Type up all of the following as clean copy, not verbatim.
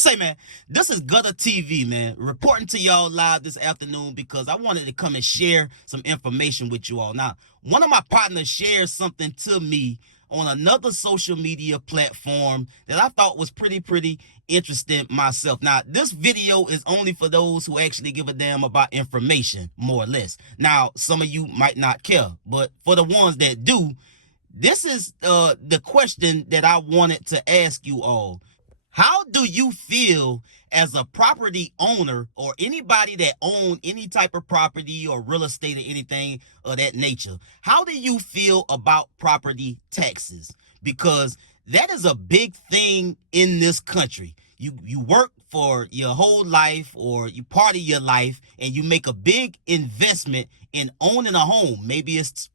Say, man, this is GuddaTV, man, reporting to y'all live this afternoon because I wanted to come and share some information with you all. Now, one of my partners shared something to me on another social media platform that I thought was pretty interesting myself. Now, this video is only for those who actually give a damn about information, more or less. Now, some of you might not care, but for the ones that do, this is the question that I wanted to ask you all. How do you feel as a property owner or anybody that own any type of property or real estate or anything of that nature? How do you feel about property taxes? Because that is a big thing in this country. You work for your whole life or you part of your life and you make a big investment in owning a home. Maybe it's,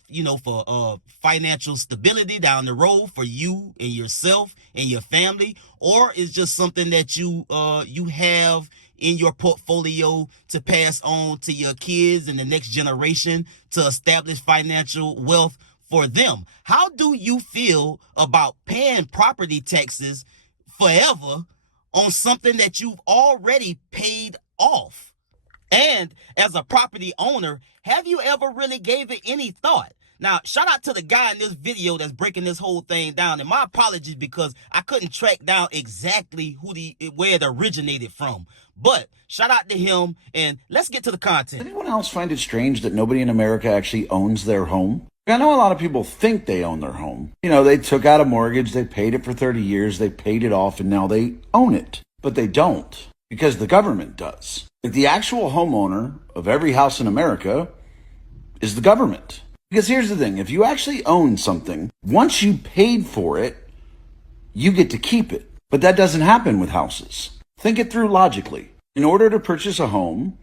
for financial stability down the road for you and yourself and your family, or it's just something that you have in your portfolio to pass on to your kids and the next generation to establish financial wealth for them. How do you feel about paying property taxes forever on something that you've already paid off? And as a property owner, have you ever really gave it any thought? Now, shout out to the guy in this video that's breaking this whole thing down. And my apologies because I couldn't track down exactly where it originated from. But shout out to him, and let's get to the content. Does anyone else find it strange that nobody in America actually owns their home? I know a lot of people think they own their home. They took out a mortgage, they paid it for 30 years, they paid it off, and now they own it. But they don't, because the government does. Like, the actual homeowner of every house in America is the government. Because here's the thing, if you actually own something, once you paid for it, you get to keep it. But that doesn't happen with houses. Think it through logically. In order to purchase a home,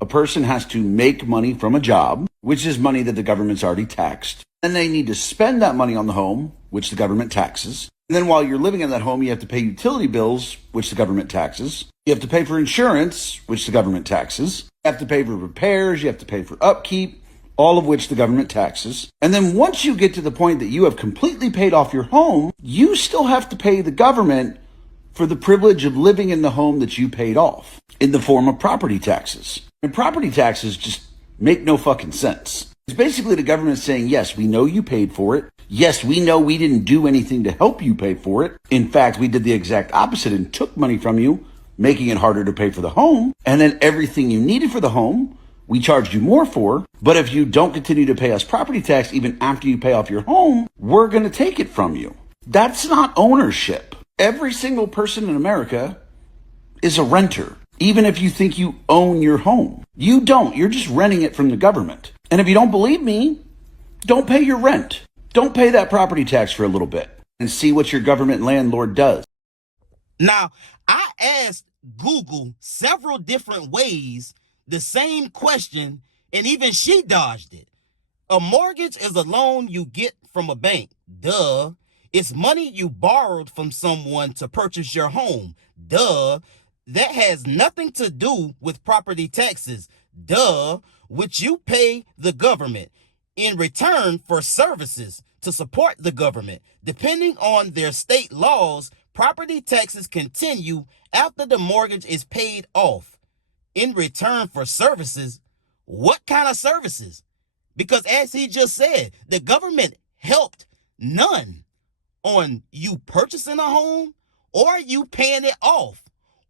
a person has to make money from a job, which is money that the government's already taxed. Then they need to spend that money on the home, which the government taxes. And then while you're living in that home, you have to pay utility bills, which the government taxes. You have to pay for insurance, which the government taxes. You have to pay for repairs. You have to pay for upkeep, all of which the government taxes. And then once you get to the point that you have completely paid off your home, you still have to pay the government for the privilege of living in the home that you paid off in the form of property taxes. And property taxes just make no fucking sense. It's basically the government saying, yes, we know you paid for it. Yes, we know we didn't do anything to help you pay for it. In fact, we did the exact opposite and took money from you, making it harder to pay for the home. And then everything you needed for the home, we charged you more for. But if you don't continue to pay us property tax even after you pay off your home, we're going to take it from you. That's not ownership. Every single person in America is a renter. Even if you think you own your home, you don't. You're just renting it from the government. And if you don't believe me, don't pay your rent. Don't pay that property tax for a little bit and see what your government landlord does. Now, I asked Google several different ways the same question, and even she dodged it. A mortgage is a loan you get from a bank. Duh. It's money you borrowed from someone to purchase your home. Duh. That has nothing to do with property taxes. Duh. Which you pay the government in return for services to support the government. Depending on their state laws, property taxes continue after the mortgage is paid off. In return for services, what kind of services? Because as he just said, the government helped none on you purchasing a home or you paying it off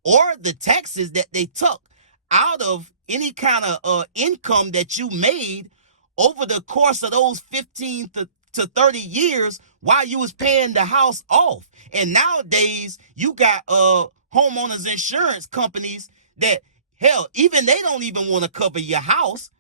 or the taxes that they took out of any kind of income that you made over the course of those 15 to 30 years while you was paying the house off. And nowadays you got homeowners insurance companies that, hell, even they don't even want to cover your house.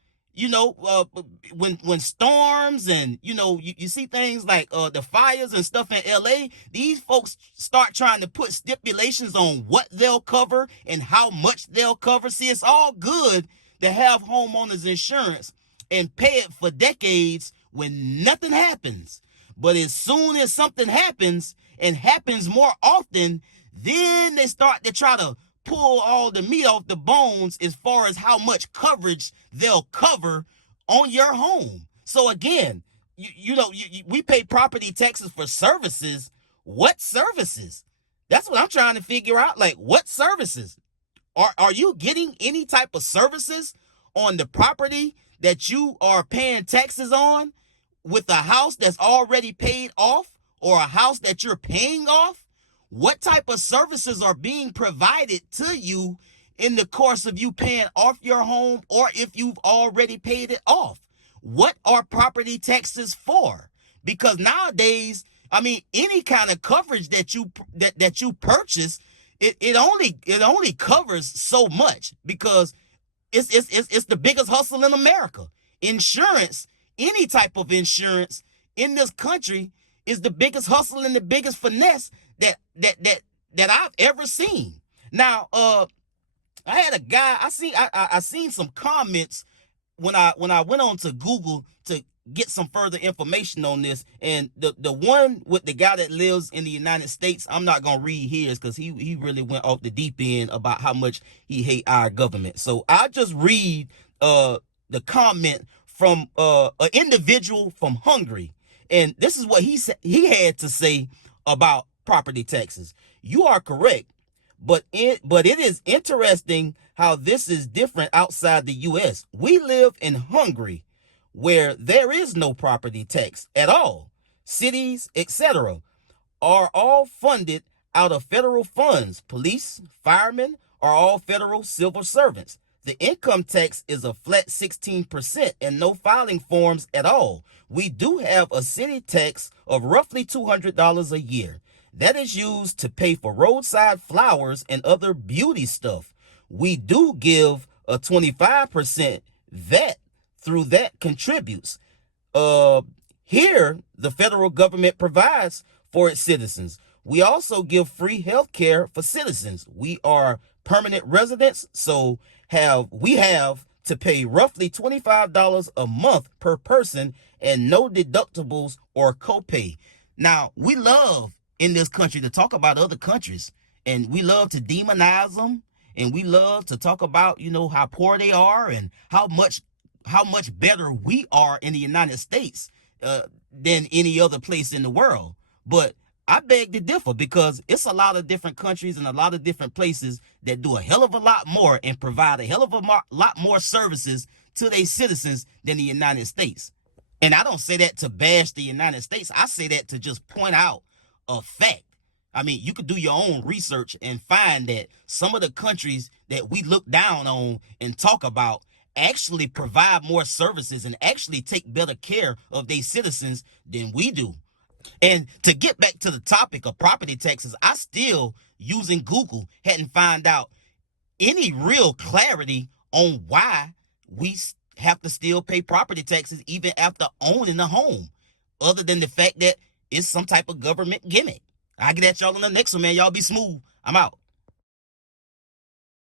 When storms and, you see things like the fires and stuff in LA, these folks start trying to put stipulations on what they'll cover and how much they'll cover. See, it's all good to have homeowners insurance and pay it for decades when nothing happens. But as soon as something happens and happens more often, then they start to try to pull all the meat off the bones as far as how much coverage they'll cover on your home. So again, we pay property taxes for services. What services? That's what I'm trying to figure out. Like, what services? Are you getting any type of services on the property that you are paying taxes on with a house that's already paid off or a house that you're paying off? What type of services are being provided to you in the course of you paying off your home, or if you've already paid it off? What are property taxes for? Because nowadays, I mean, any kind of coverage that you purchase, it only covers so much, because it's the biggest hustle in America. Insurance, any type of insurance in this country, is the biggest hustle and the biggest finesse that I've ever seen. Now, I had a guy, I seen some comments when I went on to Google to get some further information on this, and the one with the guy that lives in the United States, I'm not gonna read his because he really went off the deep end about how much he hate our government. So I'll just read the comment from an individual from Hungary, and this is what he had to say about property taxes. You are correct, but it is interesting how this is different outside the U.S. We live in Hungary, where there is no property tax at all. Cities, etc., are all funded out of federal funds. Police, firemen are all federal civil servants. The income tax is a flat 16% and no filing forms at all. We do have a city tax of roughly $200 a year. That is used to pay for roadside flowers and other beauty stuff. We do give a 25% VAT through that contributes. Here, the federal government provides for its citizens. We also give free health care for citizens. We are permanent residents, so we have to pay roughly $25 a month per person and no deductibles or copay. Now, we love in this country to talk about other countries, and we love to demonize them, and we love to talk about, how poor they are and how much better we are in the United States than any other place in the world. But I beg to differ, because it's a lot of different countries and a lot of different places that do a hell of a lot more and provide a hell of a lot more services to their citizens than the United States. And I don't say that to bash the United States. I say that to just point out a fact. I mean, you could do your own research and find that some of the countries that we look down on and talk about actually provide more services and actually take better care of their citizens than we do. And to get back to the topic of property taxes, I still, using Google, hadn't found out any real clarity on why we have to still pay property taxes even after owning a home, other than the fact that it's some type of government gimmick. I'll get at y'all on the next one, man. Y'all be smooth. I'm out.